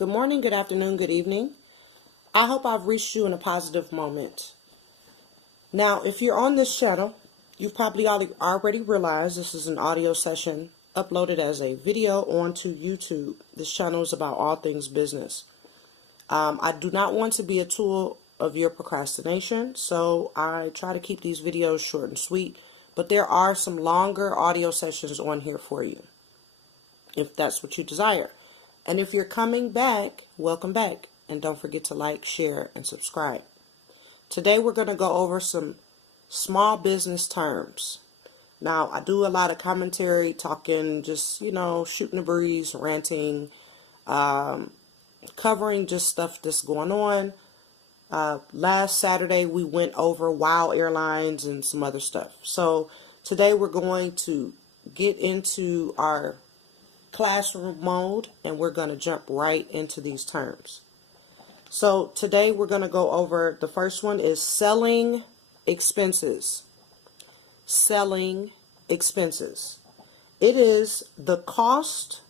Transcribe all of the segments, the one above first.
Good morning, good afternoon, good evening. I hope I've reached you in a positive moment. Now, if you're on this channel, you've probably already realized this is an audio session uploaded as a video onto YouTube. This channel is about all things business. I do not want to be a tool of your procrastination, so I try to keep these videos short and sweet, but there are some longer audio sessions on here for you, if that's what you desire. And if you're coming back, welcome back. And don't forget to like, share, and subscribe. Today we're going to go over some small business terms. Now, I do a lot of commentary, talking, just, shooting the breeze, ranting, covering just stuff that's going on. Last Saturday we went over WOW Airlines and some other stuff. So today we're going to get into our classroom mode and we're going to jump right into these terms. So today we're going to go over, the first one is selling expenses. Selling expenses. It is the cost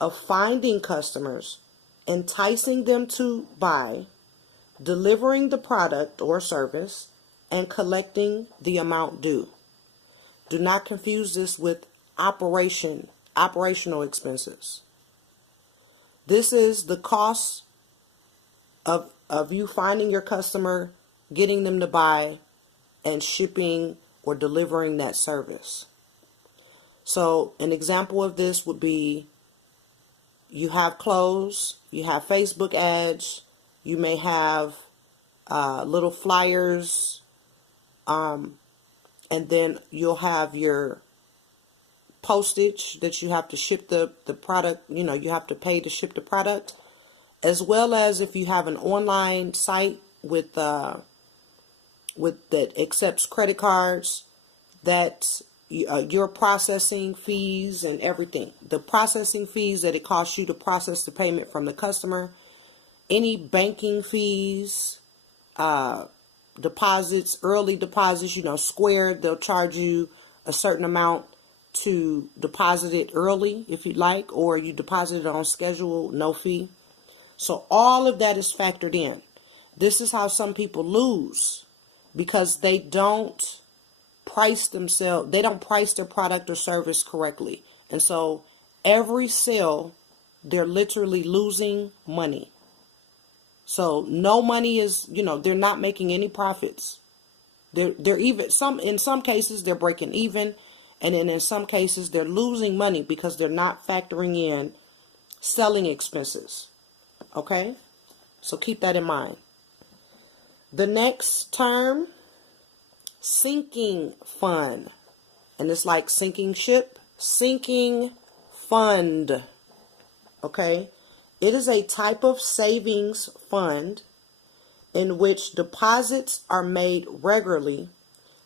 of finding customers, enticing them to buy, delivering the product or service, and collecting the amount due. Do not confuse this with operational expenses. This is the cost of you finding your customer, getting them to buy, and shipping or delivering that service. So an example of this would be, you have clothes, you have Facebook ads, you may have little flyers, and then you'll have your postage that you have to ship the product, you have to pay to ship the product, as well as if you have an online site with that accepts credit cards, that your processing fees and everything, the processing fees that it costs you to process the payment from the customer, any banking fees, deposits, early deposits, Square, they'll charge you a certain amount to deposit it early if you'd like, or you deposit it on schedule, no fee. So all of that is factored in. This is how some people lose, because they don't price their product or service correctly. And so every sale, they're literally losing money. So no money is, they're not making any profits. They're even, in some cases they're breaking even, and then in some cases they're losing money because they're not factoring in selling expenses. Okay? So keep that in mind. The next term, sinking fund. And it's like sinking ship, sinking fund. Okay? It is a type of savings fund in which deposits are made regularly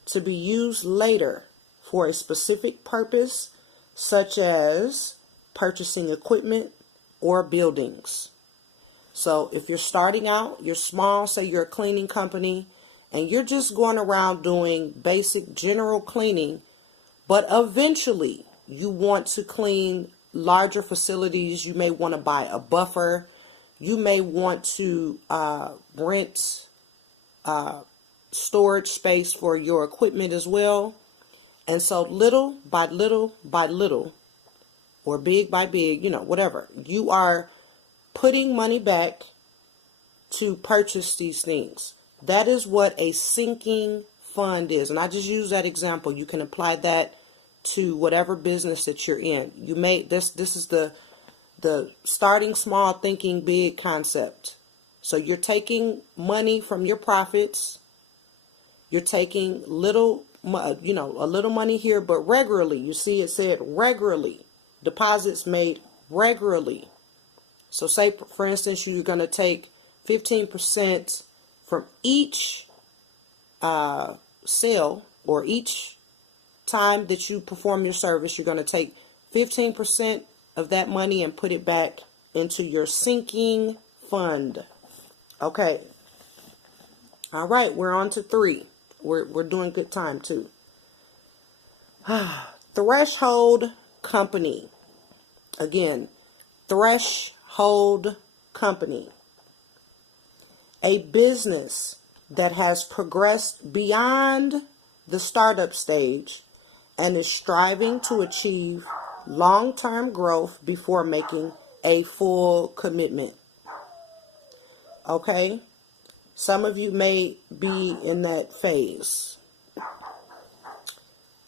to be used later for a specific purpose, such as purchasing equipment or buildings. So if you're starting out, you're small, say you're a cleaning company, and you're just going around doing basic general cleaning, but eventually you want to clean larger facilities. You may want to buy a buffer. You may want to rent storage space for your equipment as well. And so little by little by little, or big by big, whatever, you are putting money back to purchase these things. That is what a sinking fund is. And I just use that example. You can apply that to whatever business that you're in. You may, this is the starting small, thinking big concept. So you're taking money from your profits. You're taking a little money here, but regularly. You see, it said regularly. Deposits made regularly. So say, for instance, you're going to take 15% from each sale, or each time that you perform your service. You're going to take 15% of that money and put it back into your sinking fund. Okay. All right, we're on to 3. We're doing good time too. Threshold company. Again, threshold company, a business that has progressed beyond the startup stage and is striving to achieve long-term growth before making a full commitment. Okay? Some of you may be in that phase.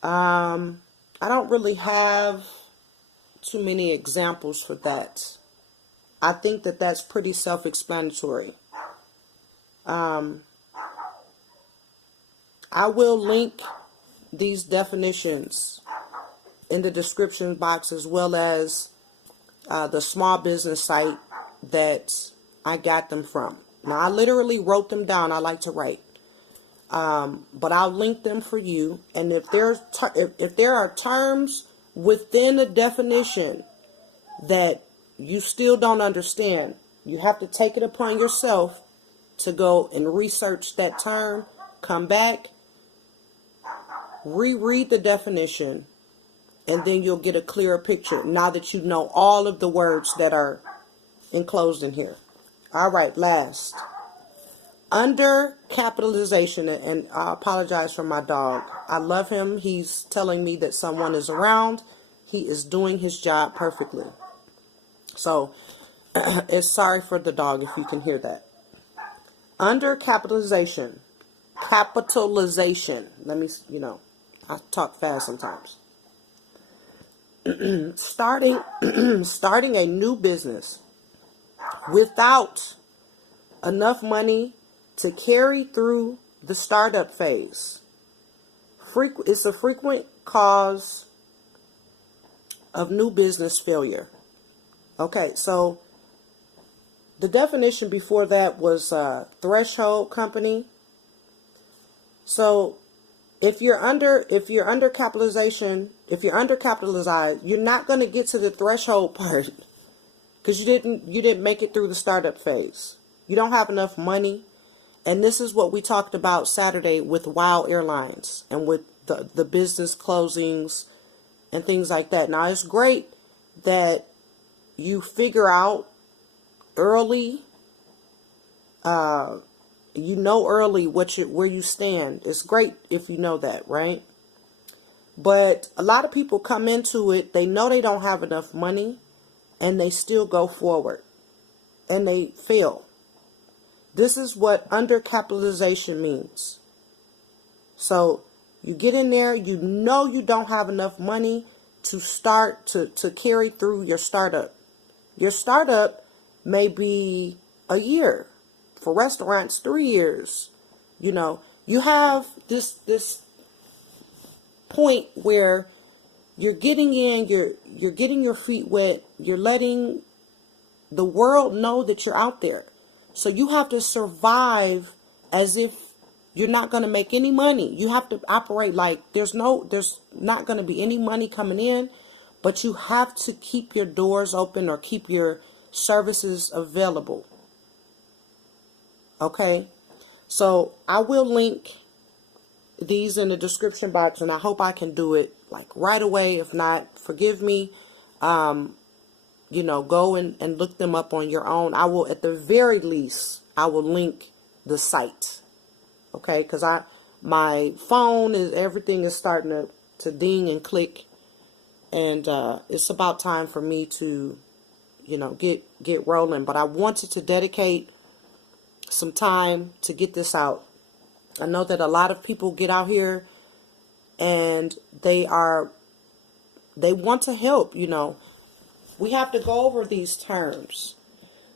I don't really have too many examples for that. I think that that's pretty self-explanatory. I will link these definitions in the description box, as well as the small business site that I got them from. Now, I literally wrote them down. I like to write. But I'll link them for you. And if there are terms within a definition that you still don't understand, you have to take it upon yourself to go and research that term, come back, reread the definition, and then you'll get a clearer picture now that you know all of the words that are enclosed in here. All right, last. Under capitalization, and I apologize for my dog. I love him. He's telling me that someone is around. He is doing his job perfectly. So, it's sorry for the dog if you can hear that. Under capitalization, let me, I talk fast sometimes. Starting a new business without enough money to carry through the startup phase. It's a frequent cause of new business failure. Okay, so the definition before that was threshold company. So if you're under capitalized, you're not going to get to the threshold part because you didn't make it through the startup phase. You don't have enough money. And this is what we talked about Saturday with WOW Airlines and with the business closings and things like that. Now, it's great that you figure out early, early where you stand. It's great if you know that, right? But a lot of people come into it, they know they don't have enough money, and they still go forward, and they fail. This is what undercapitalization means. So you get in there, you know you don't have enough money to start to carry through your startup. Your startup may be a year. For restaurants, 3 years. You have this point where you're getting in, you're getting your feet wet, you're letting the world know that you're out there. So you have to survive as if you're not going to make any money. You have to operate like there's not going to be any money coming in, but you have to keep your doors open or keep your services available. Okay? So I will link these in the description box, and I hope I can do it like right away. If not, forgive me. Go and look them up on your own. I will, at the very least, I will link the site. Okay, because my phone everything is starting to ding and click, and it's about time for me to, get rolling. But I wanted to dedicate some time to get this out. I know that a lot of people get out here and they want to help. We have to go over these terms.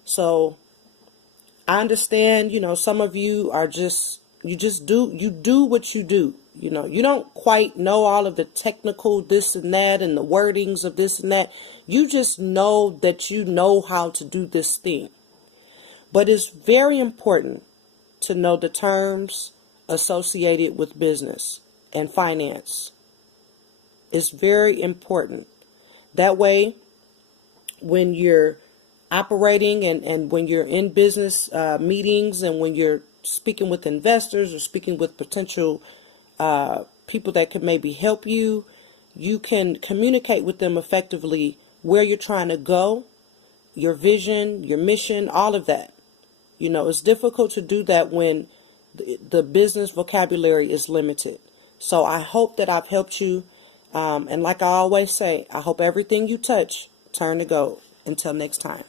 So I understand, some of you are you do what you do. You don't quite know all of the technical this and that and the wordings of this and that. You just know that you know how to do this thing. But it's very important to know the terms associated with business and finance. It's very important. That way, when you're operating and when you're in business meetings and when you're speaking with investors or speaking with potential people that could maybe help you, you can communicate with them effectively where you're trying to go your vision, your mission, all of that. You know, it's difficult to do that when the business vocabulary is limited. So I hope that I've helped you. And like I always say, I hope everything you touch turn to gold. Until next time.